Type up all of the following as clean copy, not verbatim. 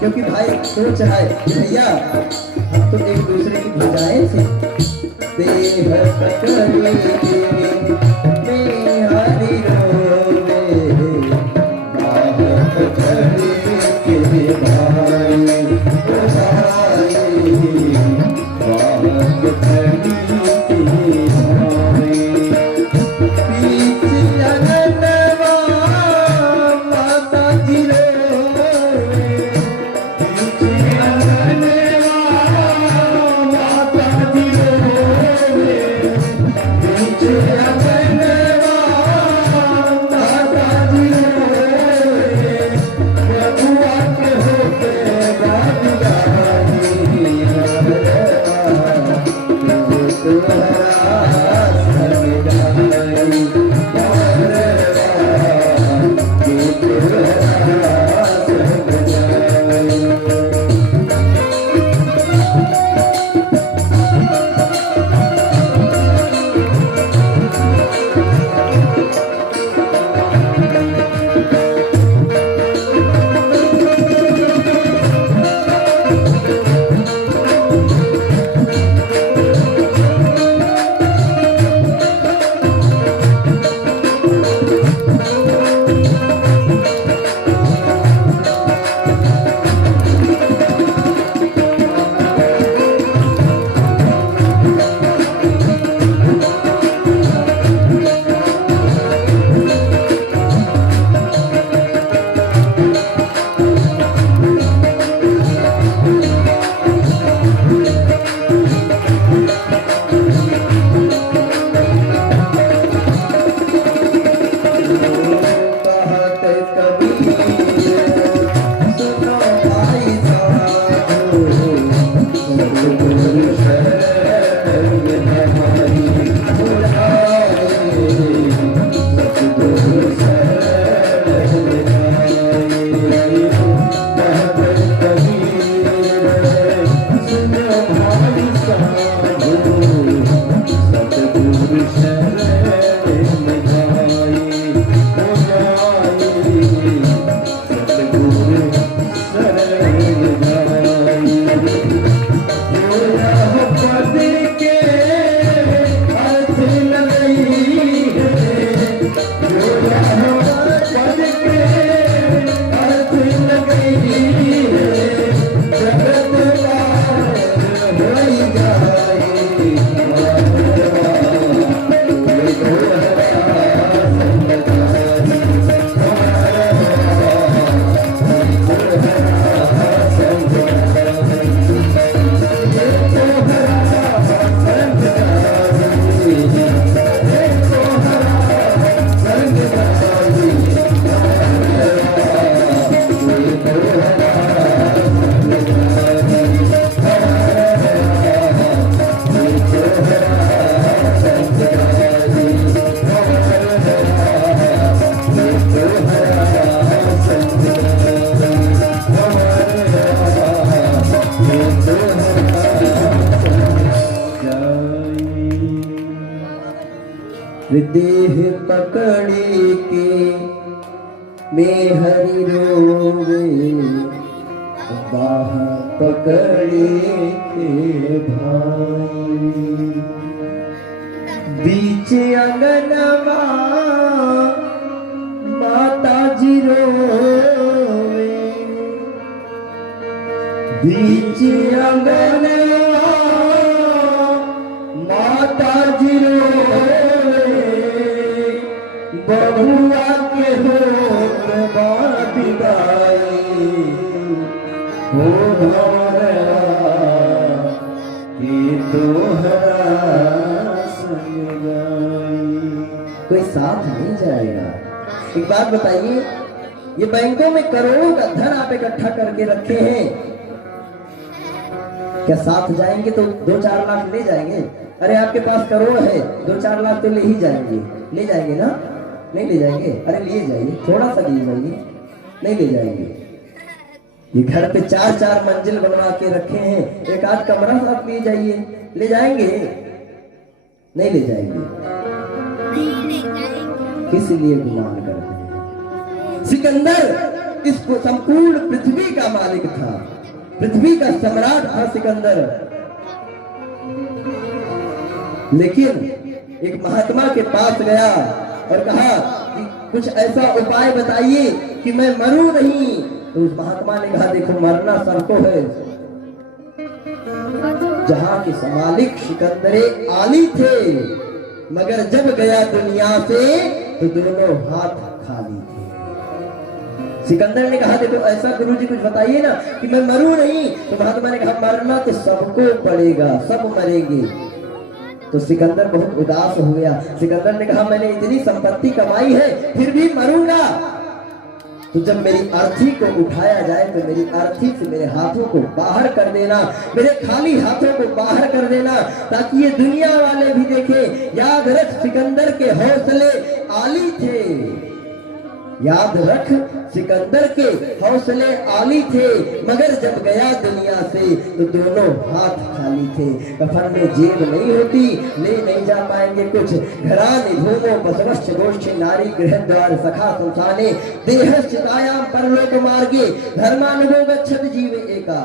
क्योंकि भाई सोच रहा है भैया हम तो एक दूसरे की भुजाएं थे। देह पकड़ के मैं हरि रोवे, बाह पकड़ के भाई ओ भाई, बाह पकड़ के भाई। बीच अगनवा माता जी रोवे, बीच अगनवा माता जी रोवे, बीच अगनवा माता जी रोवे। बबुआ के होते बाबुआनी देह पकड़े के मैं हरि रोवे, बाह पकड़े के भाई। बीच अंगनवा माता जी रोवे, बीच अंगनवा माता जी रोवे। बबुआ के होत बाबिदाई हो हमारा कि तोहरा संग गाई। कोई साथ नहीं जाएगा। एक बात बताइए, ये बैंकों में करोड़ों का धन आप इकट्ठा करके रखे हैं, क्या साथ जाएंगे तो 2-4 लाख ले जाएंगे? अरे आपके पास करोड़ है, 2-4 लाख तो ले ही जाएंगे, ले जाएंगे ना? नहीं ले जाएंगे? अरे ले जाइए, थोड़ा सा ले जाइए, नहीं ले जाएंगे। ये घर पे 4-4 मंजिल बनवा के रखे हैं, एक आध कमरा साथ ले जाइए, ले जाएंगे? नहीं ले जाएंगे। किस लिए गुमान करते हैं? सिकंदर इस संपूर्ण पृथ्वी का मालिक था, पृथ्वी का सम्राट था सिकंदर। लेकिन एक महात्मा के पास गया और कहा कि कुछ ऐसा उपाय बताइए कि मैं मरूं नहीं। तो उस महात्मा ने कहा, देखो मरना सबको है, जहां के मालिक सिकंदरे आली थे, मगर जब गया दुनिया से तो दोनों हाथ खाली थे। सिकंदर ने कहा, देखो ऐसा गुरुजी कुछ बताइए ना कि मैं मरूं नहीं। तो महात्मा ने कहा, मरना तो सबको पड़ेगा, सब मरेंगे। तो सिकंदर बहुत उदास हो गया। सिकंदर ने कहा, मैंने इतनी संपत्ति कमाई है फिर भी मरूंगा। तो जब मेरी अर्थी को उठाया जाए तो मेरी अर्थी से मेरे हाथों को बाहर कर देना, मेरे खाली हाथों को बाहर कर देना, ताकि ये दुनिया वाले भी देखें, याद रख सिकंदर के हौसले आली थे। याद रख सिकंदर के हौसले आली थे, मगर जब गया दुनिया से तो दोनों हाथ खाली थे। कफन में जेब नहीं होती, ले नहीं जा पाएंगे कुछ। घराने भूमो बसवश्च गोष्ठी नारी गृह द्वार सखा संसाने देहश्चितायाम परलोक मार्गे धर्मानुगो गच्छत जीव एका।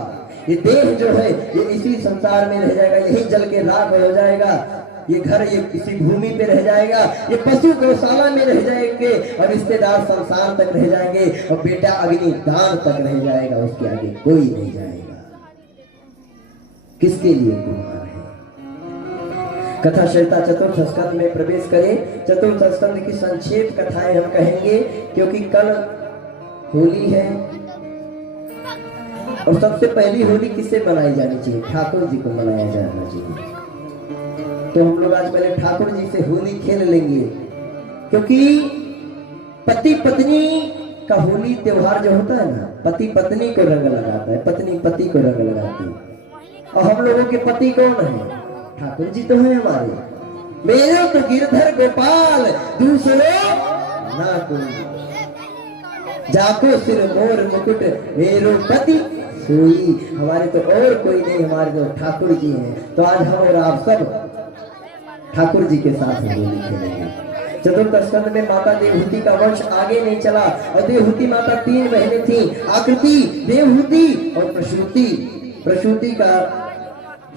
ये देह जो है ये इसी संसार में रह जाएगा, यही जल के राख हो जाएगा। ये घर ये किसी भूमि पे रह जाएगा, ये पशु गौशाला में रह जाएंगे, और रिश्तेदार शमशान तक रह जाएंगे, और बेटा अग्नि दान तक रह जाएगा, उसके आगे कोई नहीं जाएगा। किसके लिए कुमार है? कथा श्रेता चतुर्थ स्कंद में प्रवेश करें। चतुर्थ स्कंद की संक्षेप कथाएं हम कहेंगे, क्योंकि कल होली है और सबसे पहली होली किससे मनाई जानी चाहिए? ठाकुर जी को मनाया जाना चाहिए। तो हम लोग आज पहले ठाकुर जी से होली खेल लेंगे, क्योंकि पति पत्नी का होली त्योहार जो होता है ना, पति पत्नी को रंग लगाता है, पत्नी पति को रंग लगाती है। और हम लोगों के पति कौन है? ठाकुर जी तो है हमारे। मेरे तो गिरधर गोपाल, दूसरे ना कोई, जाको सिर मोर मुकुट मेरो पति सोई। हमारे तो और कोई नहीं, हमारे तो ठाकुर जी हैं। तो आज हम और आप सब ठाकुर जी के साथ होली खेलेंगे। चतुर्थ स्कंद में माता देवहूति का वंश आगे नहीं चला, और देवहूति माता 3 बहनें थी, आकृति, देवहूति और प्रसूति। प्रसूति का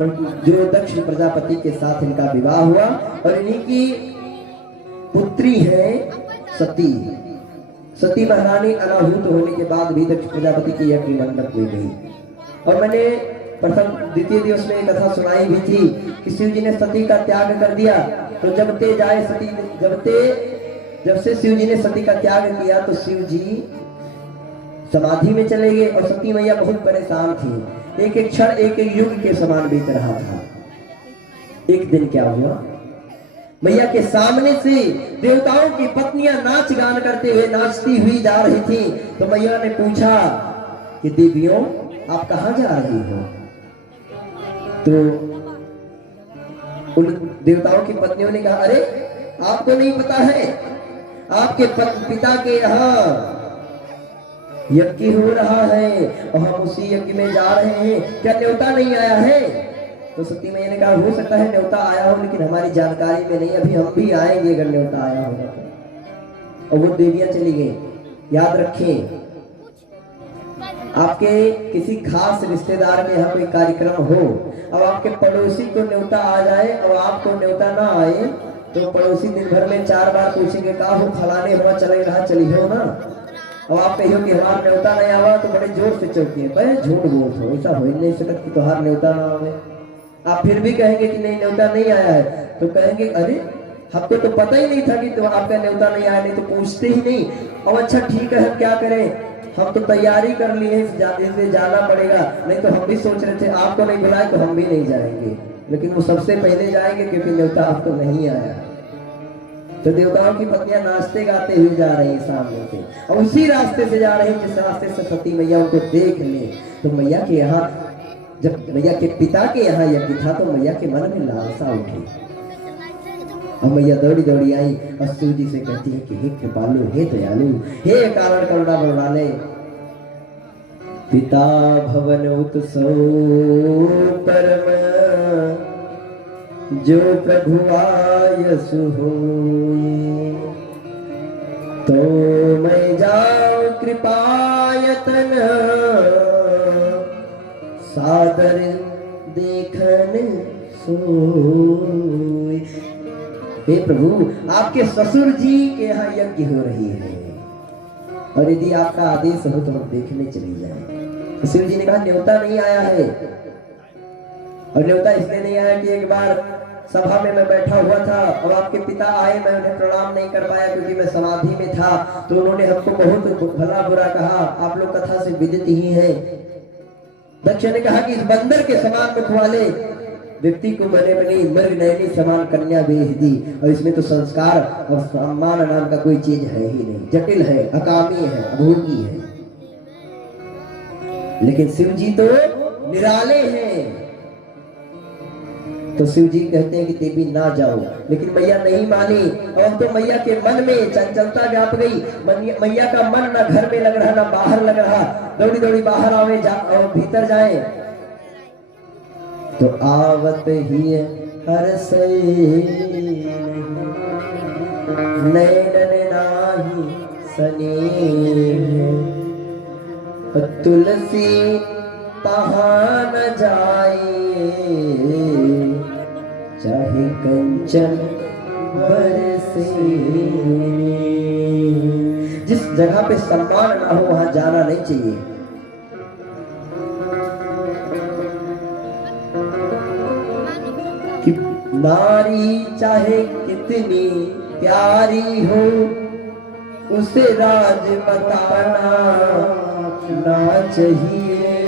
जो दक्ष प्रजापति के साथ इनका विवाह हुआ, और इन्हीं की पुत्री है सती। सती महारानी अनाहूत होने के बाद भी दक्ष प्रजापति की यज्ञ मंडप में गई। और मैंने प्रथम द्वितीय दिवस में कथा सुनाई भी थी कि शिव जी ने सती का त्याग कर दिया। तो जब ते जाए सती, जब से शिव जी ने सती का त्याग किया तो शिव जी समाधि में चले गए, और सती मैया बहुत परेशान थी। एक एक क्षण एक एक युग के समान बीत रहा था। एक दिन क्या हुआ, मैया के सामने से देवताओं की पत्नियां नाच गान करते हुए नाचती हुई जा रही थी। तो मैया ने पूछा कि देवियों आप कहां जा रही हो? तो उन देवताओं की पत्नियों ने कहा, अरे आपको नहीं पता है, आपके पिता के यहाँ यज्ञ हो रहा है और हम उसी यज्ञ में जा रहे हैं, क्या न्योता नहीं आया है? तो सती मैया ने कहा, हो सकता है न्योता आया हो, लेकिन हमारी जानकारी में नहीं, अभी हम भी आएंगे अगर न्योता आया होगा। और वो देवियां चली गई। याद रखें, आपके किसी खास रिश्तेदार में यहाँ कोई कार्यक्रम हो, अब आपके पड़ोसी को न्योता आ जाए और आपको न्योता ना आए, तो पड़ोसी दिन भर में 4 बार पूछेंगे, कहा हो फलाने हुआ चले रहा चली हो ना। और आप कहियो कि हमारा न्योता नहीं आवा, तो बड़े जोर से चौंकिए, भाई झूठ बोल हो, ऐसा हो नहीं सकता कि तुम्हारा न्योता ना आवे। आप फिर भी कहेंगे कि नहीं न्योता नहीं आया है, तो कहेंगे अरे हमको तो पता ही नहीं था कि तो आपका न्योता नहीं आया, नहीं तो पूछते ही नहीं। और अच्छा ठीक है, हम क्या करें, हम तो तैयारी कर लिए इसलिए जाना पड़ेगा, नहीं तो हम भी सोच रहे थे आपको नहीं बुलाए तो हम भी नहीं जाएंगे, लेकिन वो सबसे पहले जाएंगे क्योंकि न्योता आपको नहीं आया। तो देवताओं की पत्नियां नाचते गाते हुए जा रही है सामने से, और उसी रास्ते से जा रही है जिस रास्ते से सती मैया उनको देख ले। तो मैया के यहाँ, जब मैया के पिता के यहाँ यज्ञ था, तो मैया के मन में लालसा उठी, और मैया दौड़ी दौड़ी आई और शिव जी से कहती है कि हे कृपालु, हे दयालु, हे कारण करुणा बरसाने, पिता भवन उत्सव परम जो प्रभु आयसु हो, तो मैं जाऊं कृपायतन सादर देखन सोई। हे प्रभु, आपके ससुर जी के यहाँ यज्ञ हो रही है और यदि आपका आदेश हो तो हम देखने चली जाए। शिव जी ने कहा न्योता नहीं आया है, और न्योता इसलिए नहीं आया कि एक बार सभा में मैं बैठा हुआ था और आपके पिता आए, मैं उन्हें प्रणाम नहीं कर पाया क्योंकि मैं समाधि में था, तो उन्होंने हमको बहुत भला बुरा कहा। आप लोग कथा से विदित ही हैं। दक्ष ने कहा कि इस बंदर के समान मुख वाले व्यक्ति को मैंने बनी मृग नयनी समान कन्या भेज दी, और इसमें तो संस्कार और सम्मान नाम का कोई चीज है ही नहीं, जटिल है, अकामी है, अभोगी है। लेकिन शिव जी तो निराले हैं। तो शिव जी कहते हैं कि देवी ना जाओ, लेकिन मैया नहीं मानी। और अब तो मैया के मन में चंचलता व्याप गई। मैया का मन ना घर में लग रहा ना बाहर लग रहा, दौड़ी दौड़ी बाहर आवे और भीतर जाए। तो आवत ही हर से नैनन नाही सने, तुलसी तहाँ न जाए चाहे कंचन बरसे। जिस जगह पे सम्मान ना हो वहां जाना नहीं चाहिए। कि नारी चाहे कितनी प्यारी हो उसे राज बताना ना चाहिए।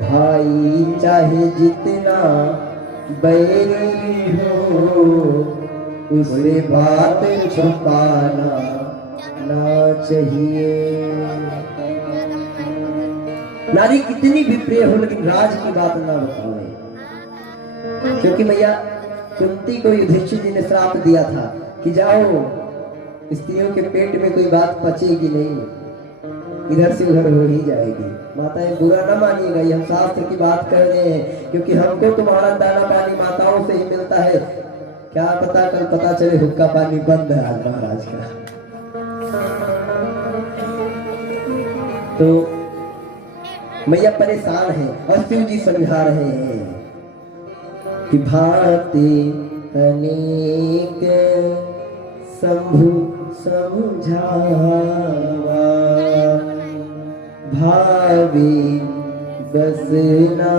भाई चाहे जितना बैरी हो उसे बात छुपाना ना चाहिए। नारी कितनी भी प्रिय हो लेकिन राज की बात ना बतावे, क्योंकि मैया कुंती को युधिष्ठिर जी ने श्राप दिया था कि जाओ स्त्रियों के पेट में कोई बात पचेगी नहीं, इधर से उधर हो ही जाएगी। माताएं बुरा ना मानिएगा, ये हम शास्त्र की बात कर रहे हैं, क्योंकि हमको तुम्हारा दाना पानी माताओं से ही मिलता है। क्या पता कल पता चले हुक्का पानी बंद है आज महाराज का। तो मैया परेशान है और शिव जी समझा रहे हैं कि भांति अनेक शंभु समझावा भावी बसना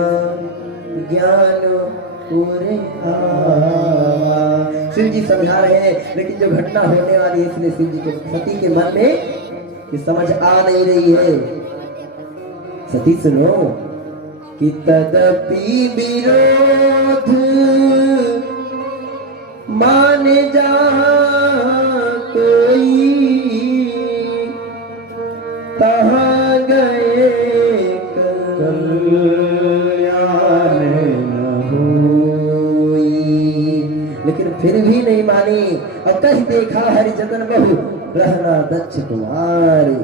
ज्ञान पूरे आवा। शिव जी समझा रहे हैं, लेकिन जो घटना होने वाली है इसलिए शिव जी के सती के मन में ये समझ आ नहीं रही है। सती सुनो कि तदपि विरोध माने जा कोई तहाँ गए कल्याण न होई। लेकिन फिर भी नहीं मानी और कहीं देखा हरिजतन बहु रहना दक्ष कुमारी,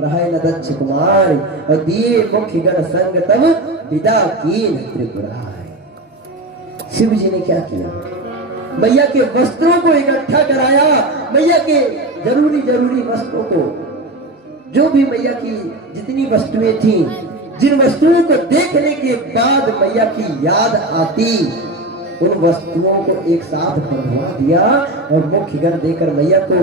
रहे न दक्ष कुमार और दिए मुख्य गण संग तब विदा कीन त्रिपुरारी। शिव जी ने क्या किया? मैया के वस्त्रों को इकट्ठा कराया, मैया के जरूरी वस्त्रों को, जो भी मैया की जितनी वस्तुएं थी, जिन वस्तुओं को देखने के बाद मैया की याद आती, उन वस्तुओं को एक साथ बढ़वा दिया और मुख्य गण देकर मैया को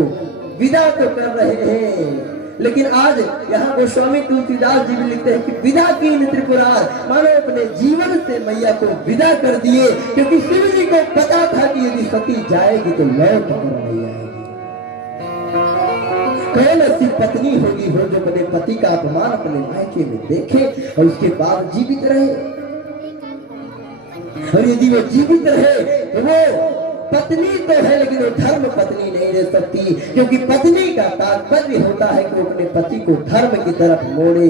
विदा तो कर रहे हैं। लेकिन आज यहाँ गोस्वामी तुलसीदास जी भी लिखते हैं कि विदा कीन त्रिपुरार, मानो अपने जीवन से मैया को विदा कर दिए, क्योंकि शिव जी को पता था कि यदि सती जाएगी तो लौट कर नहीं आएगी। कौन ऐसी पत्नी होगी हो जो अपने पति का अपमान अपने मायके में देखे और उसके बाद जीवित रहे? और यदि वो जीवित रहे तो वो पत्नी तो है लेकिन वो धर्म पत्नी नहीं रह सकती, क्योंकि पत्नी का तात्पर्य होता है कि वो अपने पति को धर्म की तरफ मोड़े,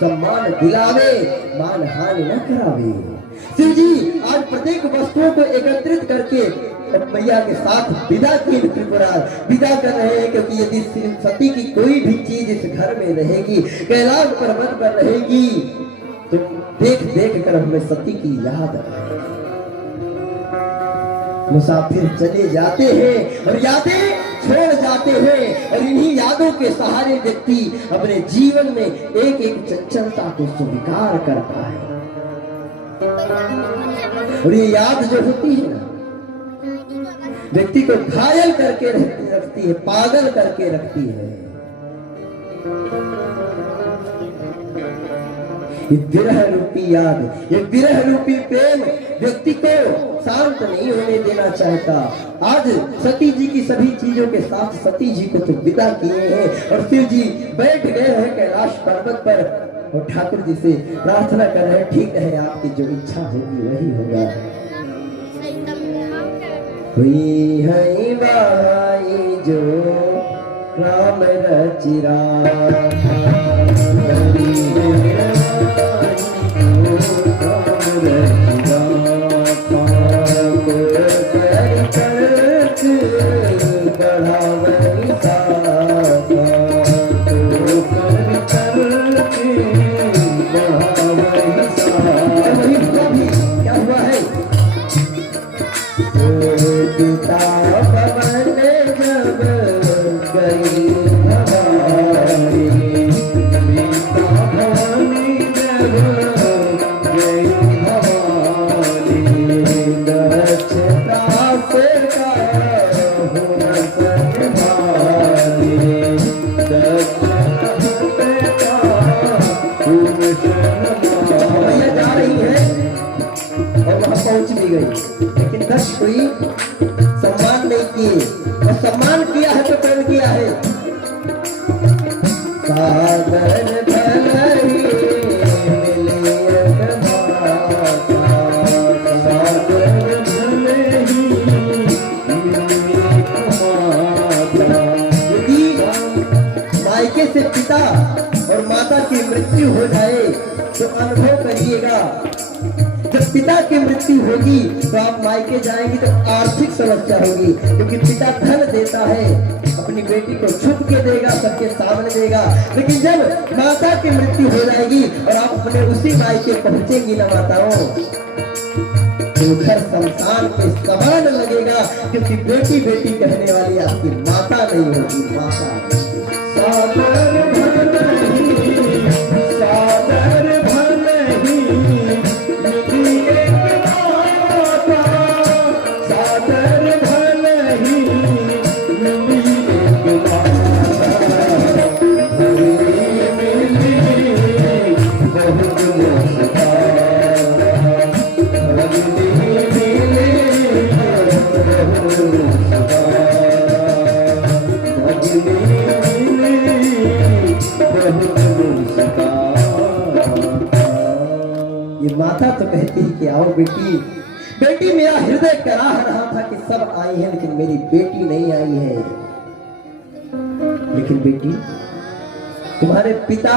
सम्मान दिलावे, मान हानि न करावे। शिव जी आज प्रत्येक वस्तुओं को एकत्रित करके मैया के साथ विदा की त्रिपुरार विदा कर रहे हैं, क्योंकि यदि सती की कोई भी चीज इस घर में रहेगी, कैलाश पर्वत पर रहेगी, तो देख देख कर हमें सती की याद आएगी। मुसाफिर चले जाते हैं और यादें छोड़ जाते हैं और इन्हीं यादों के सहारे व्यक्ति अपने जीवन में एक एक चंचलता को स्वीकार करता है। और ये याद जो होती है ना, व्यक्ति को घायल करके रखती है, पागल करके रखती है। ये विरह रूपी याद, ये विरह रूपी प्रेम व्यक्ति को शांत नहीं होने देना चाहता। आज सती जी की सभी चीजों के साथ सती जी को तो विदा किए हैं और शिव जी बैठ गए हैं कैलाश पर्वत पर और ठाकुर जी से प्रार्थना कर रहे हैं, ठीक है आपकी जो इच्छा होगी वही होगा। हुई है बाई जो राम रचिरा, लेकिन दक्ष कोई सम्मान नहीं किए, और सम्मान किया है तो प्रेम किया है। सागर भलई यदि मायके से पिता और माता की मृत्यु हो जाए तो अनुभव करिएगा, जब पिता की मृत्यु होगी तो आप मायके जाएंगी तो आर्थिक समस्या होगी, क्योंकि पिता धन देता है, अपनी बेटी को छुप के देगा, सबके सामने देगा। लेकिन जब माता की मृत्यु हो जाएगी और आप अपने उसी मायके पहुंचेंगी ना माताओं, तो घर शमशान के समान लगेगा, क्योंकि बेटी बेटी कहने वाली आपकी माता नहीं होगी, माता। ये माता तो कहती है कि आओ बेटी, बेटी मेरा हृदय कराह रहा था कि सब आई है लेकिन मेरी बेटी नहीं आई है। लेकिन बेटी तुम्हारे पिता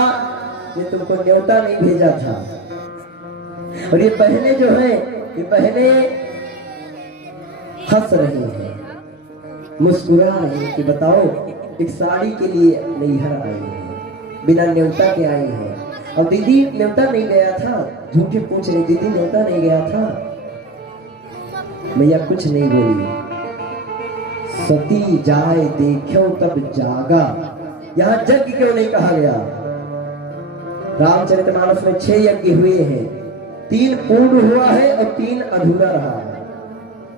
ने तुमको न्योता नहीं भेजा था, और ये बहनें जो है, ये बहनें हंस रही हैं, मुस्कुरा रही हैं कि बताओ एक साड़ी के लिए नैहर आई है, बिना न्योता के आई है। और दीदी न्योता नहीं गया था, झूठे पूछ रही, दीदी न्योता नहीं गया था। मैया कुछ नहीं बोली। सती जाए देखो तब जागा, यहाँ यज्ञ क्यों नहीं कहा गया? रामचरितमानस में 6 यज्ञ हुए हैं, 3 पूर्ण हुआ है और 3 अधूरा रहा है।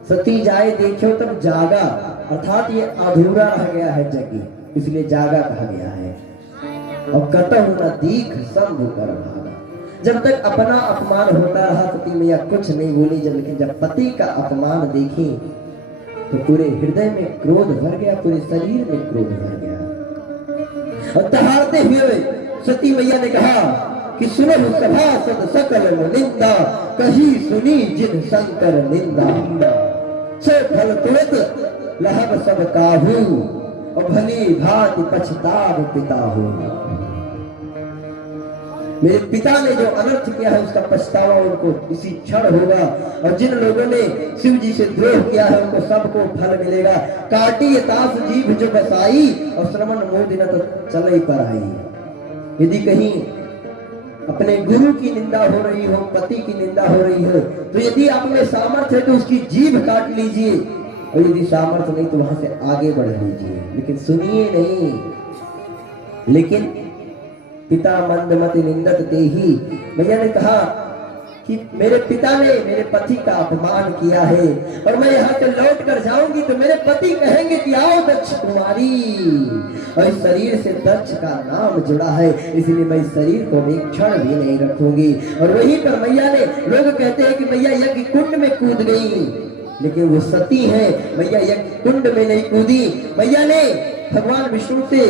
सती जाए देखो तब जागा, अर्थात ये अधूरा रह गया है यज्ञ, इसलिए जागा कहा गया है। और कतहु न दीख शंभु कर भागा, जब तक अपना अपमान होता रहा सती मैया कुछ नहीं बोली, लेकिन जब पति का अपमान देखी तो पूरे हृदय में क्रोध भर गया, पूरे शरीर में क्रोध भर गया। और दहाड़ते हुए सती मैया ने कहा कि सुनो सभासद सकल निंदा, कही सुनी जिन शंकर निंदा। से फल तुरंत लहब सब काहू, और भली भांति पछताव पिता हो। मेरे पिता ने जो अनर्थ किया है उसका पछतावा उनको इसी क्षण होगा, और जिन लोगों ने शिव जी से द्रोह किया है उनको सबको फल मिलेगा। काटी तास जीभ जो बसाई, और श्रवण मोह न तो चले पर आई। यदि कहीं अपने गुरु की निंदा हो रही हो, पति की निंदा हो रही हो, तो यदि आप में सामर्थ्य है तो उसकी जीभ काट लीजिए, और यदि सामर्थ्य नहीं तो वहां से आगे बढ़ लीजिए, लेकिन सुनिए नहीं। लेकिन पिता मंदमति निंदत देही, भैया ने कहा कि मेरे पिता ने मेरे पति का अपमान किया है और मैं यहाँ से लौट कर जाऊंगी तो मेरे पति कहेंगे कि आओ दक्ष कुमारी, और इस शरीर से दक्ष का नाम जुड़ा है, इसलिए मैं इस शरीर को एक क्षण भी नहीं रखूंगी। और वहीं पर मैया ने, लोग कहते हैं कि मैया यज्ञ कुंड में कूद गई, लेकिन वो सती है, मैया यज्ञ कुंड में नहीं कूदी। मैया ने भगवान विष्णु से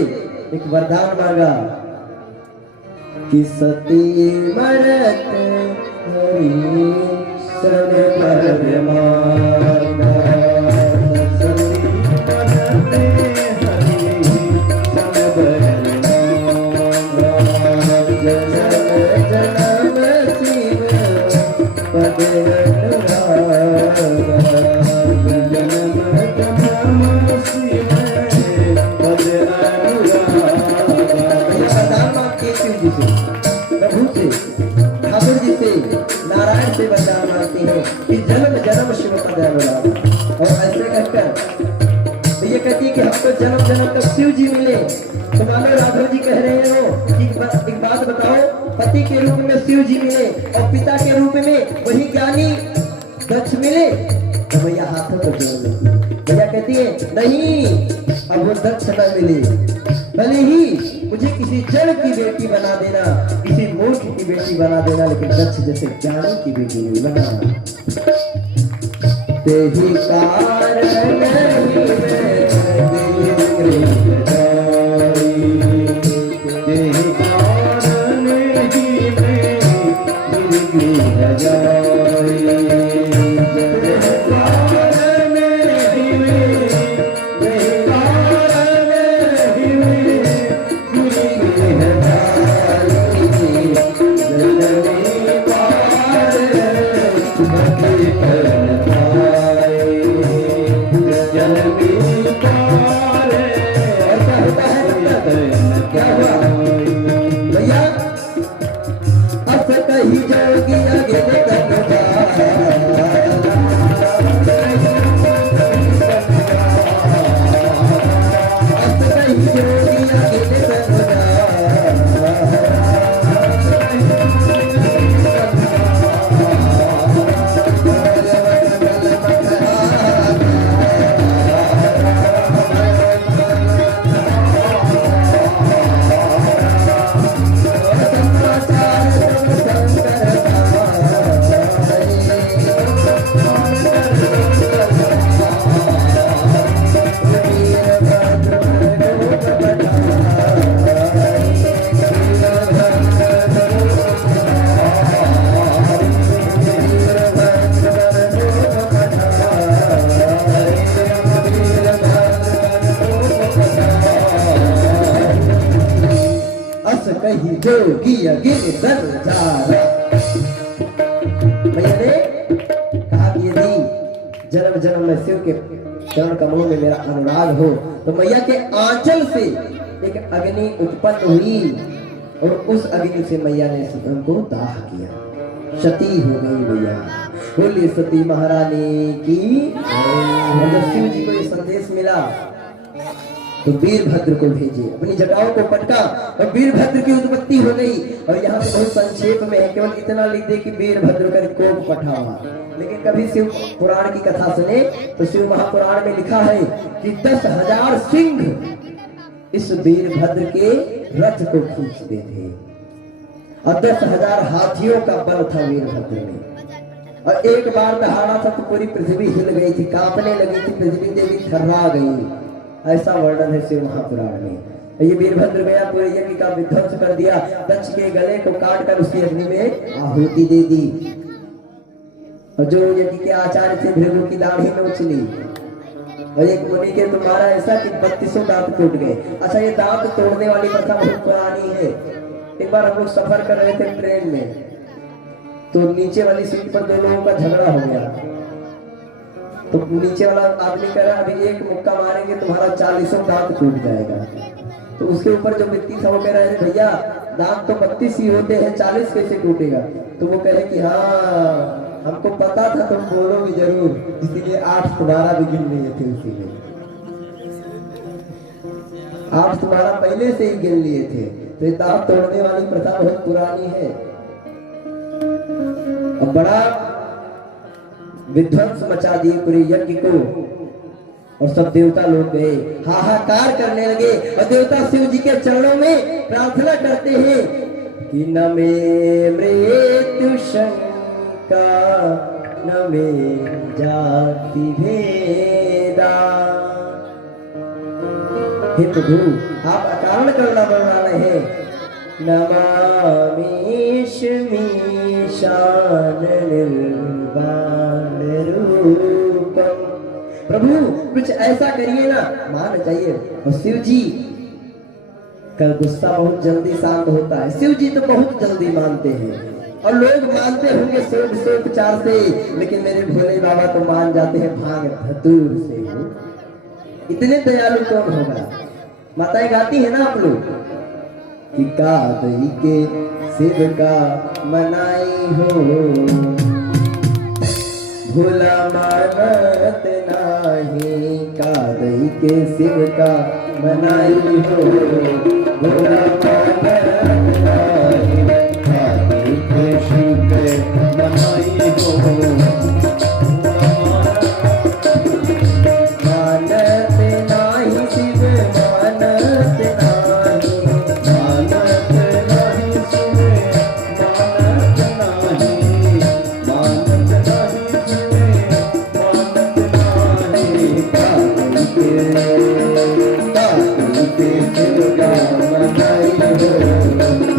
एक वरदान मांगा कि सती मरत हरि सन परमात्मा, सती मरत हरि सन परमात्मा, जन्म जन्म शिव पद अनुरागा, जन्म जन्म शिव पद अनुरागा। प्रभु से, ठाकुर जी से, नारायण से वरदान मांगते हैं कि जन्म जन्म शिव पद अनुरागा। और ऐसे कहकर तो ये कहती है कि हमको जन्म जन्म तक शिव जी मिले। तो मानो राघव जी कह रहे हो कि एक बात बताओ, पति के रूप में शिव जी मिले और पिता के रूप में वही ज्ञानी दक्ष मिले, तो भैया हाथों को जोड़ लेती है। भैया कहती है नहीं, अब वो दक्ष न मिले, भले ही मुझे किसी जड़ की बेटी बना देना, किसी मूर्ख की बेटी बना देना, लेकिन दक्ष जैसे ज्ञानी की बेटी नहीं बनाना। तेही कारण जोगी अगिन सर जारा। मैंने कहा कि यदि जन्म जन्म में शिव के चरण कमलों में मेरा अनुराग हो तो मैया के आंचल से एक अग्नि उत्पन्न हुई और उस अग्नि से मैया ने स्वयं को दाह किया, सती हो गई मैया। बोलिए सती महारानी की। जब शिव जी को ये संदेश मिला तो वीरभद्र को भेजे, अपनी जटाओं को पटका और वीरभद्र की उत्पत्ति हो गई। और यहाँ पे बहुत संक्षेप में है, केवल इतना लिख दे कि वीरभद्र का कोप पठावा। लेकिन कभी शिव पुराण की कथा सुने तो शिव महापुराण में लिखा है कि 10,000 सिंह इस वीरभद्र के रथ को खींचते थे और 10,000 हाथियों का बल था वीरभद्र में। और एक बार दहाड़ा था तो पूरी पृथ्वी हिल गई थी, कांपने लगी थी, पृथ्वी देवी थर्रा गई। ऐसा वर्णन है शिव महापुराण में। ये वीरभद्र गया, पूरे यज्ञ का विध्वंस कर दिया, दक्ष के गले को काट कर उसकी अग्नि में आहुति दे दी। और जो यज्ञ के आचार्य थे भृगु की दाढ़ी नोच ली। और एक मुनि के तुम्हारा ऐसा कि 32 दांत टूट गए। अच्छा, ये दांत तोड़ने वाली प्रथा बहुत पुरानी है। एक बार हम लोग सफर कर रहे थे ट्रेन में, तो नीचे वाली सीट पर 2 लोगों का झगड़ा हो गया। तो नीचे वाला आदमी कह रहा अभी एक मुक्का मारेंगे तुम्हारा 40 दांत टूट जाएगा। तो उसके ऊपर जो व्यक्ति था वो कह रहा है भैया दांत तो 32 ही होते हैं, 40 कैसे टूटेगा? तो वो कहे कि हाँ हमको पता था तुम बोलोगे जरूर, इसीलिए 8 तुम्हारा भी गिन लिए थे उसी में। 8 तुम्हारा पहले से ही गिन लिए थे। तो ये दांत तोड़ने वाली प्रथा बहुत पुरानी है। अब बड़ा विध्वंस मचा दिए पूरे यज्ञ को, और सब देवता लोग गए, हाहाकार करने लगे, और देवता शिव जी के चरणों में प्रार्थना करते हैं कि न मे मृत्यु शंका न मे जाति भेदा। हे प्रभु, आप अकारण करुणा बरमाना है। नमामीश मीशान निर्वाण रूपम। प्रभु कुछ ऐसा करिए ना, मान जाइए। और शिव जी का गुस्सा बहुत जल्दी शांत होता है। शिव जी तो बहुत जल्दी मानते हैं, और लोग मानते होंगे सोपचार से, लेकिन मेरे भोले बाबा तो मान जाते हैं भांग धतूर से। इतने दयालु कौन होगा। माताएं गाती है ना आप लोग कि कादई के शिव का मनाई हो, भोला मानत नाही। कादई के शिव का मनाई हो, भोला मानत नाही। कादई के शिव का मनाई हो, Thank you.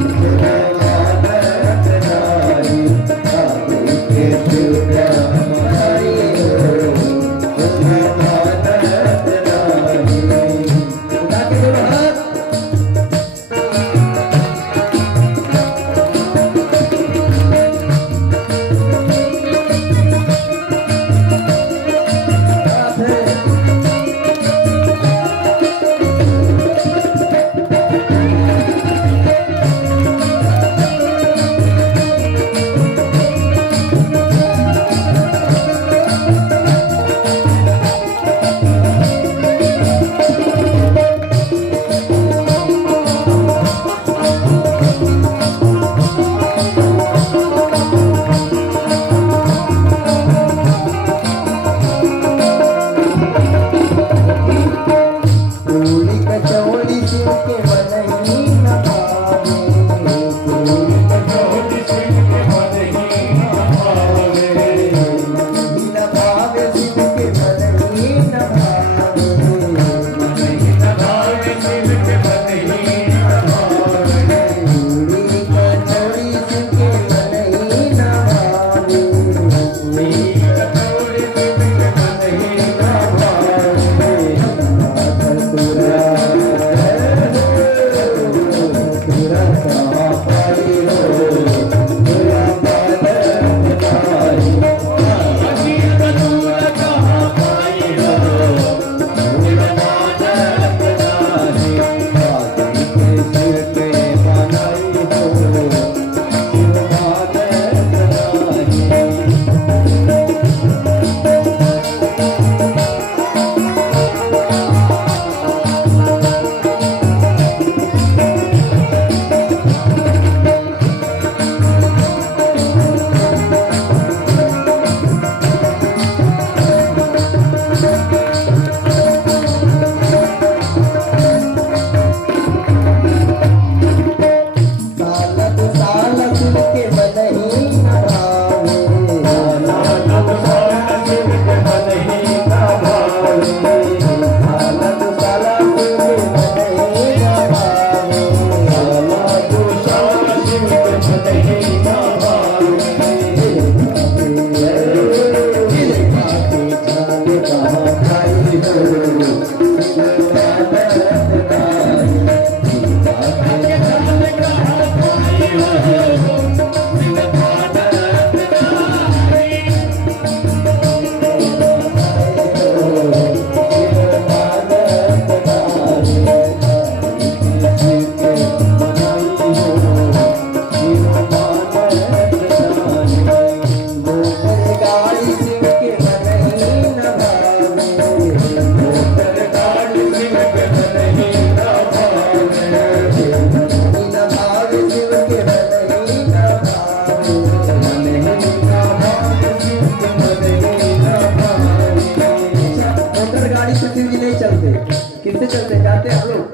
चलते जाते हम लोग।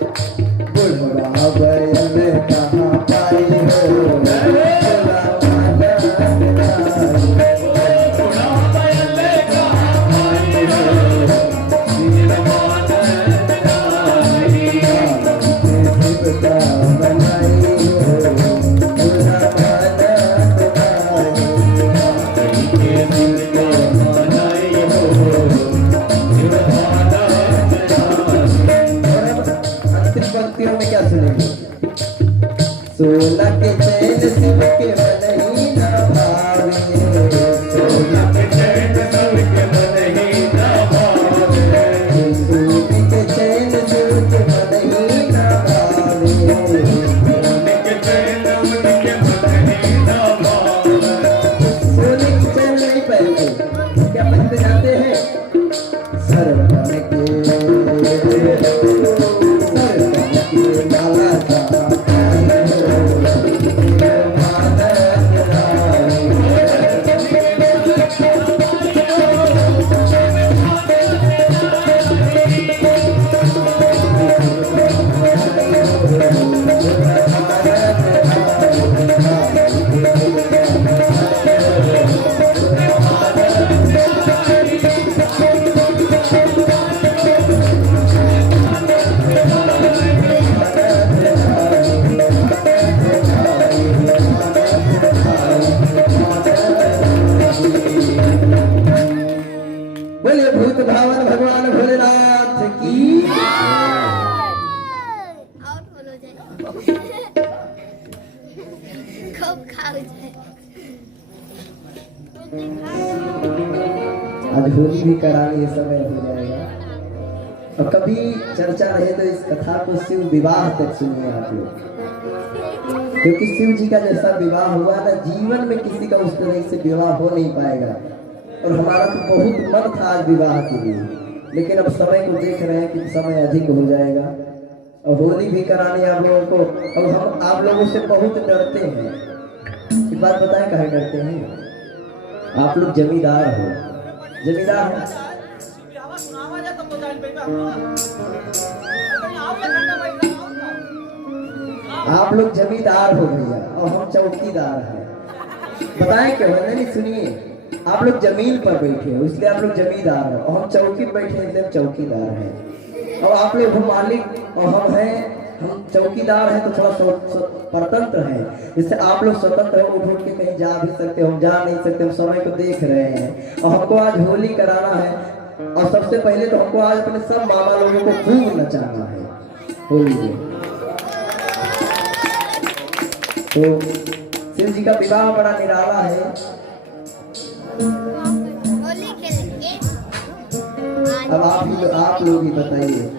बुढ़वा बैल कहाँ पाई हो, सोना के चैन शिव के मन ही न भावे, सोना के चैन शिव के मन ही न भावे, सोने के चैन शिव के मन ही न भावे, सोने के चैन शिव के मन ही न भावे। सोने की चैन नहीं पहनते, क्या पहनते जाते हैं? सरपन के माला भगवान भोलेनाथ की। आज होली भी कराने समय हो जाएगा, और कभी चर्चा रहे तो इस कथा को शिव विवाह तक सुनिए आप लोग, क्योंकि शिव जी का जैसा विवाह हुआ ना, जीवन में किसी का उस तरह से विवाह हो नहीं पाएगा। और हमारा तो बहुत मन था आज विवाह के लिए, लेकिन अब समय को देख रहे हैं कि समय अधिक हो जाएगा, और होली भी करानी आप लोगों को। अब हम आप लोगों से बहुत डरते हैं, एक बात बताएं काहे डरते हैं? आप लोग जमींदार हो, जमींदार हो, आप लोग जमींदार हो भैया, और हम चौकीदार हैं। बताएं क्यों? नहीं सुनिए, आप लोग जमीन पर बैठे हो इसलिए आप लोग जमींदार हो, और हम चौकी पर बैठे इसलिए हम चौकीदार हैं। और आप लोग मालिक और हम हैं, हम चौकीदार हैं तो थोड़ा परतंत्र हैं, जिससे आप लोग स्वतंत्र हो, उठ के कहीं जा भी सकते हो, हम जा नहीं सकते, हम समय को देख रहे हैं। और हमको आज होली कराना है, और सबसे पहले तो हमको आज अपने सब मामा लोगों को खूब नचाना है होली में। तो शिव जी का विवाह बड़ा निराला है। अब आप लोग ही बताइए।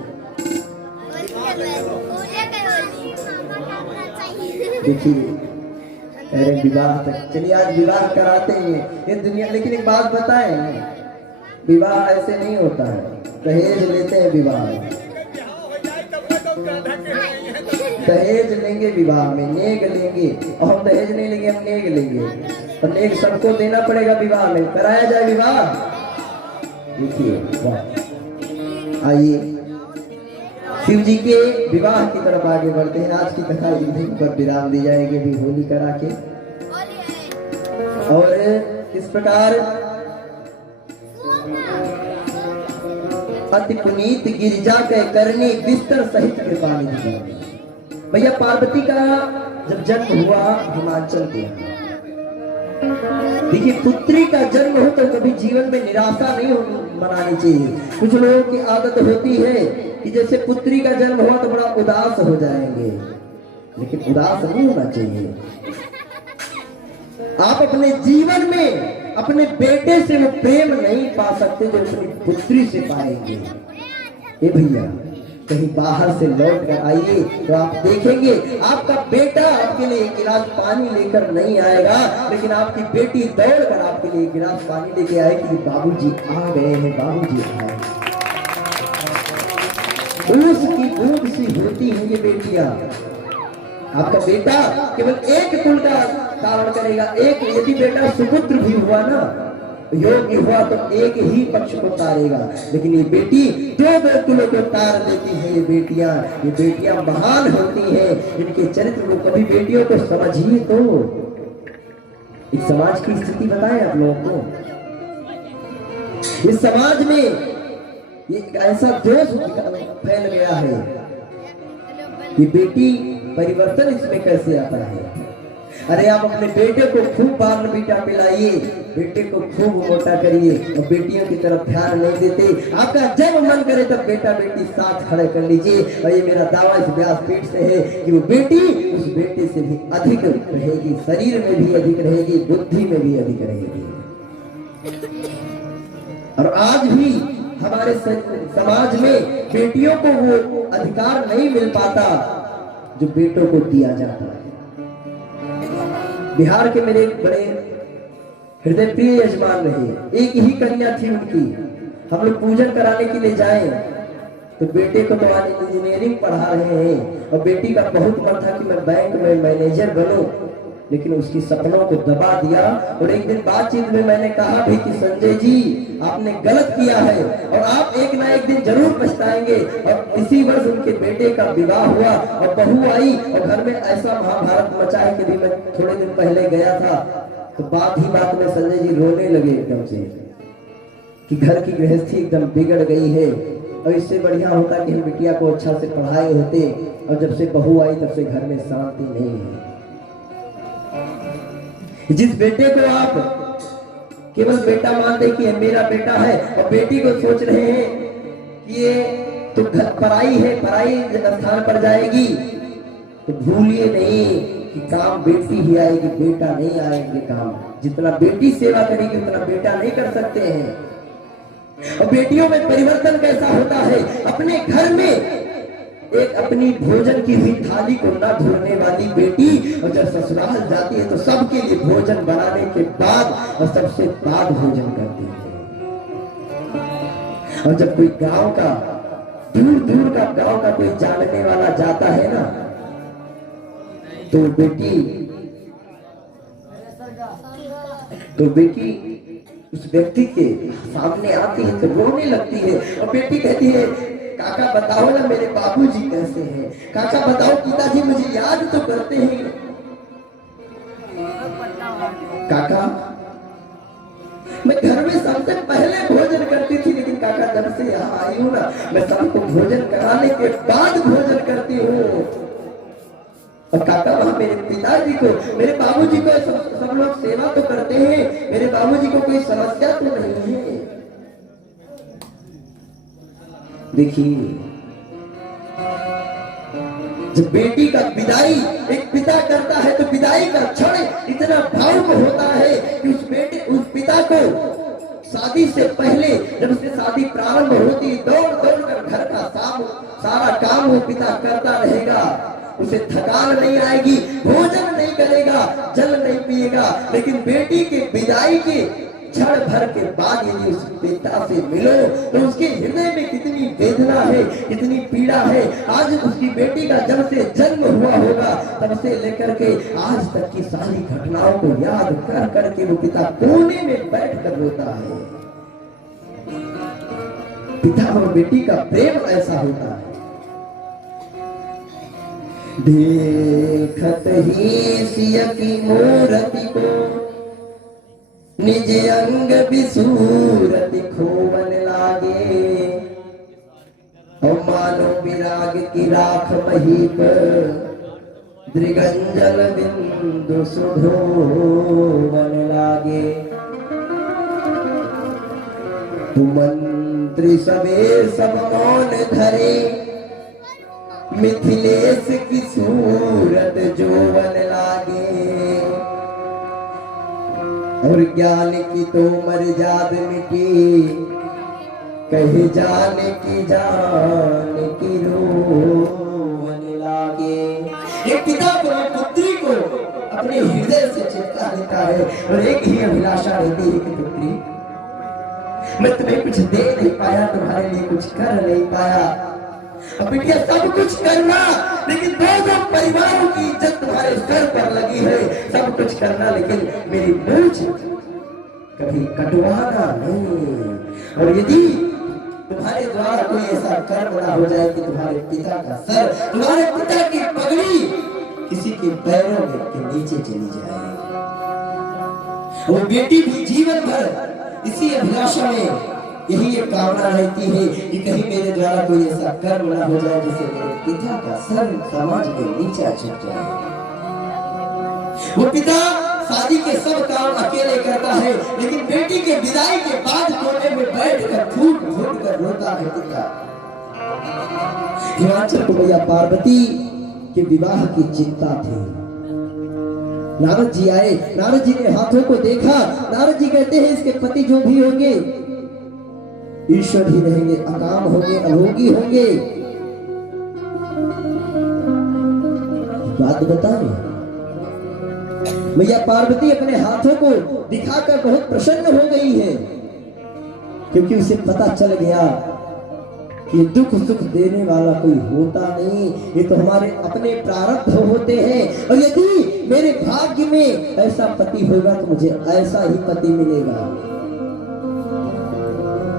देखिए, अरे विवाह तक चलिए, आज विवाह कराते हैं ये दुनिया। लेकिन एक बात बताएं, विवाह ऐसे नहीं होता है, दहेज लेते हैं विवाह में, दहेज लेंगे विवाह में, नेग लेंगे, और हम दहेज नहीं लेंगे, हम नेग लेंगे, और नेग सबको देना पड़ेगा विवाह में, कराया जाए विवाह। देखिए, आइए शिव जी के विवाह की तरफ आगे बढ़ते हैं। आज की कथा यहीं पर विराम दी जाएगी भी होली करा के। और इस प्रकार अति पुनीत गिरिजा के करनी बिस्तर सहित कृपानी भैया। पार्वती का जब जन्म हुआ हिमाचल के, देखिए पुत्री का जन्म हो तो कभी जीवन में निराशा नहीं मनानी चाहिए। कुछ लोगों की आदत होती है कि जैसे पुत्री का जन्म हुआ तो बड़ा उदास हो जाएंगे, लेकिन उदास नहीं होना चाहिए। आप अपने जीवन में अपने बेटे से वो प्रेम नहीं पा सकते जो अपनी पुत्री से पाएंगे। ये भैया कहीं बाहर से लौट कर आइए तो आप देखेंगे आपका बेटा आपके लिए एक गिलास पानी लेकर नहीं आएगा, लेकिन आपकी बेटी दौड़कर आपके लिए एक गिलास पानी लेके आएगी। बाबूजी आ गए हैं, बाबूजी आए। उसकी बूंद सी होती है ये बेटियां। आपका बेटा केवल एक कुल का धारण करेगा। एक यदि बेटा सुपुत्र भी हुआ ना योग्य हुआ तो एक ही पक्ष को तारेगा, लेकिन ये बेटी दो दो कुलों को तार देती है। ये बेटियां महान होती हैं। इनके चरित्र को कभी बेटियों को समझिए तो इस समाज की स्थिति बताएं आप लोगों को। इस समाज में ये ऐसा दोष फैल गया है कि बेटी परिवर्तन इसमें कैसे आता है। अरे आप अपने बेटे को खूब बार्नवीटा पिलाइए, बेटे को खूब मोटा करिए और बेटियों की तरफ ध्यान नहीं देते। आपका जब मन करे तब बेटा बेटी साथ खड़े कर लीजिए। और ये मेरा दावा इस व्यासपीठ से है कि वो बेटी उस बेटे से भी अधिक रहेगी, शरीर में भी अधिक रहेगी, बुद्धि में भी अधिक रहेगी। और आज भी हमारे समाज में बेटियों को वो अधिकार नहीं मिल पाता जो बेटों को दिया जाता है। बिहार के मेरे एक बड़े हृदय प्रिय यजमान रहे, एक ही कन्या थी उनकी। हम लोग पूजन कराने के लिए जाए तो बेटे को तो आज इंजीनियरिंग पढ़ा रहे हैं और बेटी का बहुत मन था कि मैं बैंक में मैनेजर बनूं, लेकिन उसकी सपनों को दबा दिया। और एक दिन बातचीत में मैंने कहा भी कि संजय जी आपने गलत किया है और आप एक ना एक दिन जरूर पछताएंगे। और इसी वर्ष उनके बेटे का विवाह हुआ और बहू आई और घर में ऐसा महाभारत मचा है कि भी मैं थोड़े दिन पहले गया था तो बात ही बात में संजय जी रोने लगे एकदम से कि घर की गृहस्थी एकदम बिगड़ गई है और इससे बढ़िया होता कि हम बिटिया को अच्छा से पढ़ाए होते। और जब से बहू आई तब से घर में शांति नहीं है। जिस बेटे को आप केवल बेटा मान दे कि मेरा बेटा है और बेटी को सोच रहे हैं कि ये तो पराई है, पराई स्थान पर जाएगी, तो भूलिए नहीं कि काम बेटी ही आएगी, बेटा नहीं आएंगे। काम जितना बेटी सेवा करेगी उतना बेटा नहीं कर सकते हैं। और बेटियों में परिवर्तन कैसा होता है, अपने घर में एक अपनी भोजन की भी थाली को ना धोने वाली बेटी और जब ससुराल जाती है तो सबके लिए भोजन बनाने के बाद और सबसे बाद भोजन करती है। और जब कोई गांव का दूर दूर का गांव का कोई जानने वाला जाता है ना तो बेटी उस व्यक्ति के सामने आती है तो रोने लगती है और बेटी कहती है काका बताओ ना मेरे बाबूजी कैसे हैं, काका बताओ पिताजी मुझे याद तो करते हैं। काका मैं घर में सबसे पहले भोजन करती थी, लेकिन काका जब से यहाँ आई हूँ ना मैं सबको भोजन कराने के बाद भोजन करती हूँ। और काका वहां मेरे पिताजी को, मेरे बाबूजी को सब लोग सेवा तो करते हैं, मेरे बाबूजी को कोई समस्या तो नहीं है। देखिए जब बेटी का विदाई एक पिता करता है तो विदाई का क्षण इतना भावुक होता है कि उस पिता को शादी से पहले जब उसकी शादी प्रारंभ होती दौड़ दौड़ कर घर का सारा काम वो पिता करता रहेगा। उसे थकान नहीं आएगी, भोजन नहीं करेगा, जल नहीं पिएगा, लेकिन बेटी के विदाई के क्षण भर के बाद यदि उस पिता से मिलो तो उसके हृदय में कितनी वेदना है, कितनी पीड़ा है। आज उसकी बेटी का जब से जन्म हुआ होगा तब से लेकर के आज तक की सारी घटनाओं को याद कर करके वो पिता कोने में बैठ कर रोता है। पिता और बेटी का प्रेम ऐसा होता है। देखत ही सिय की मूर्ति को निज अंग विसूरत खोवन लागे और मानो विराग की राख महीप दृगंजल बिंदु सुधोवन लागे। मंत्री सबे सब मौन धरे मिथिलेश की सूरत जोवन लागे और ज्ञान की तो मर्याद मिटी कहे जाने की रोवन लागे। एक पिता को पुत्री को अपने हृदय से चिपका देता है और एक ही अभिलाषा रहती है कि पुत्री मैं तुम्हें कुछ दे नहीं पाया, तुम्हारे लिए कुछ कर नहीं पाया। अब बेटिया सब कुछ करना, लेकिन दो परिवारों की इज्जत तुम्हारे सर पर लगी है। सब कुछ करना लेकिन मेरी मूंछ कभी कटवाना नहीं। और यदि तुम्हारे द्वारा कोई ऐसा कर्म ना हो जाए कि तुम्हारे पिता का सर, तुम्हारे पिता की पगड़ी किसी के पैरों के नीचे चली जाए, वो बेटी भी जीवन भर इसी अभिलाषा में यही एक कामना रहती है कि कहीं मेरे द्वारा कोई ऐसा कर्म ना हो जाए जिससे मेरे पिता का सर समाज के नीचे झुक जाए। वो पिता शादी के सब काम अकेले करता है, लेकिन बेटी के विदाई के बाद कोने में बैठकर फूट फूट कर रोता है पिता। हिमाचल को भैया पार्वती के विवाह की चिंता थी। नारद जी आए, नारद जी ने हाथों को देखा। नारद जी कहते हैं इसके पति जो भी होंगे ईश्वर ही रहेंगे, अकाम होंगे, अभोगी होंगे। बात बताएं, मैया पार्वती अपने हाथों को दिखाकर बहुत प्रसन्न हो गई है, क्योंकि उसे पता चल गया कि दुख सुख देने वाला कोई होता नहीं, ये तो हमारे अपने प्रारब्ध होते हैं। और यदि मेरे भाग्य में ऐसा पति होगा तो मुझे ऐसा ही पति मिलेगा।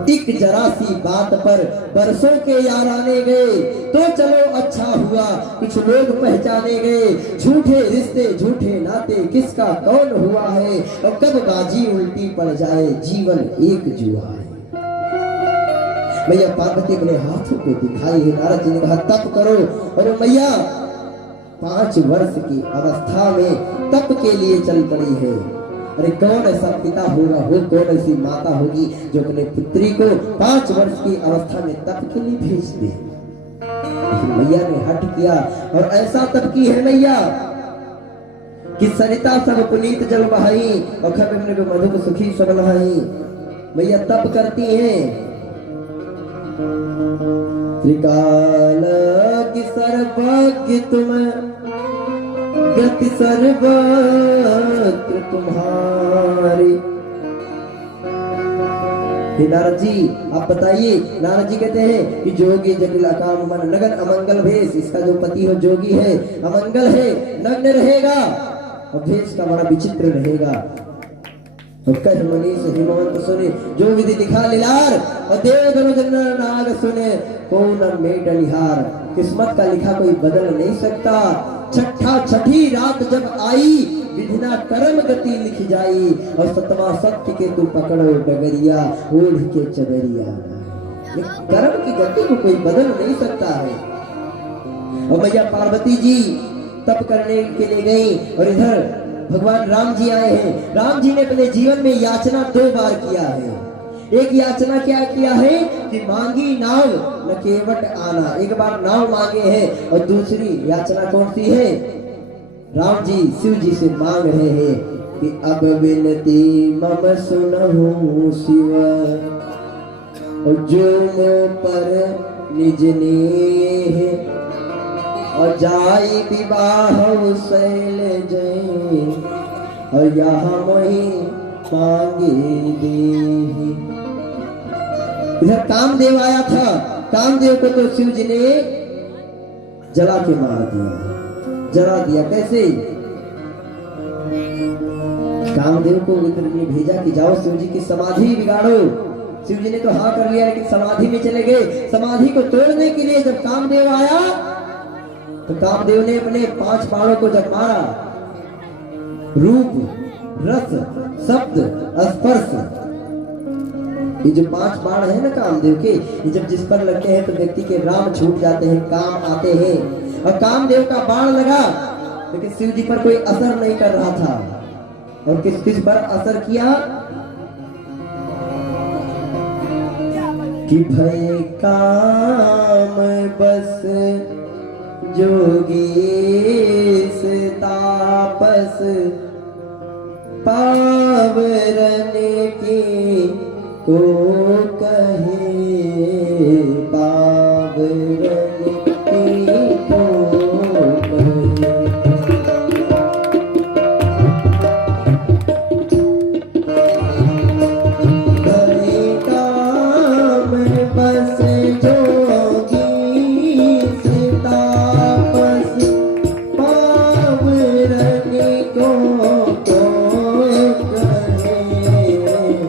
एक जरा सी बात पर बरसों के यार आने गए, तो चलो अच्छा हुआ कुछ लोग पहचाने गए। झूठे रिश्ते झूठे नाते किसका कौन हुआ है, और कब बाजी उल्टी पड़ जाए जीवन एक जुआ है। मैया पार्वती अपने हाथों को दिखाई है। नारद जी ने कहा तप करो, और मैया 5 वर्ष की अवस्था में तप के लिए चल पड़ी है। अरे कौन ऐसा पिता होगा, वो कौन ऐसी माता होगी जो अपने पुत्री को 5 वर्ष की अवस्था में तप के लिए भेज दे। लेकिन मैया ने हट किया और ऐसा तप की है मैया कि सरिता सब पुनीत जल बहाई और खग मधुप सुखी सब नहाई। मैया तप करती हैं। त्रिकाल की सर्वज्ञ तुम, गति सर्वत्र तुम्हारी। नारद जी आप बताइए, नारद जी कहते हैं कि जोगी जटिल अकाम मन नगन अमंगल भेष। इसका जो पति हो जोगी है, अमंगल है, नग्न रहेगा और भेष का बड़ा विचित्र रहेगा। और कह मनीष हिमवंत सुने जो विधि लिखा लीलार, और देव धनु जन नाग सुने कौन में डलिहार। किस्मत का लिखा कोई बदल नहीं सकता। छठी रात जब आई विधिना कर्म गति लिखी जाई, और 7वां सत्य के तू पकड़ो डगरिया ओढ़ के चदरिया। कर्म की गति को कोई बदल नहीं सकता है। और मैया पार्वती जी तप करने के लिए गई, और इधर भगवान राम जी आए हैं। राम जी ने अपने जीवन में याचना 2 बार किया है। एक याचना क्या किया है कि मांगी नाव न केवट आना, एक बार नाव मांगे हैं। और दूसरी याचना कौन सी है, राम जी शिव जी से मांग रहे हैं कि अब विनती मम सुनहु शिव, और जो मो पर निज नेह, और जाई विवाह शैल जय, और यहाँ मोहि मांगे देहि। इधर कामदेव आया था, कामदेव को तो शिव जी ने जला के मार दिया, जला दिया। कैसे? कामदेव को इधर ने भेजा कि जाओ शिव जी की समाधि बिगाड़ो। शिव जी ने तो हाँ कर लिया, लेकिन समाधि में चले गए। समाधि को तोड़ने के लिए जब कामदेव आया तो कामदेव ने अपने 5 बाणों को जब मारा, रूप रस शब्द स्पर्श, ये जो 5 बाण है ना कामदेव के, ये जब जिस पर लगते हैं तो व्यक्ति के राम छूट जाते हैं, काम आते हैं। और कामदेव का बाण लगा, लेकिन शिव जी पर कोई असर नहीं कर रहा था। और किस किस पर असर किया कि भय काम बस जोगी तापस, पावरन की को कहे, पावरन की को कहे। भले काम बस जोगी तापस, पावरन को कहे।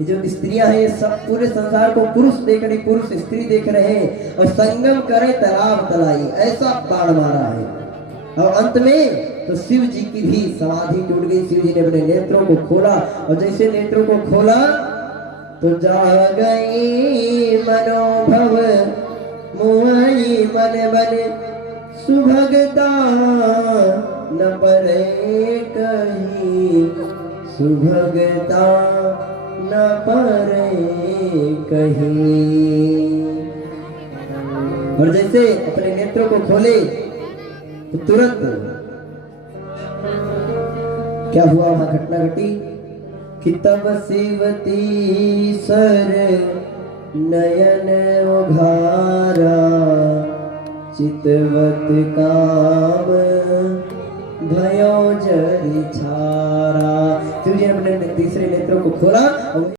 ये जो स्त्रियां हैं, ये सब पूरे संसार को पुरुष देख रहे, पुरुष स्त्री देख रहे हैं और संगम करे तालाब तलाई, ऐसा बाण मारा है। और अंत में तो शिव जी की भी समाधि टूट गई। शिव जी ने अपने नेत्रों को खोला और जैसे नेत्रों को खोला तो जा गई मनोभव मुआई मन बने, सुभगता न परे कहीं, सुभगता न परे कहीं। और जैसे अपने नेत्रों को खोले तो तुरंत क्या हुआ, वहां घटना घटी कि तब शिवती सर नयन उघारा, चितवत काम भयो जरि छारा। शिव जी ने अपने तीसरे नेत्रों को खोला और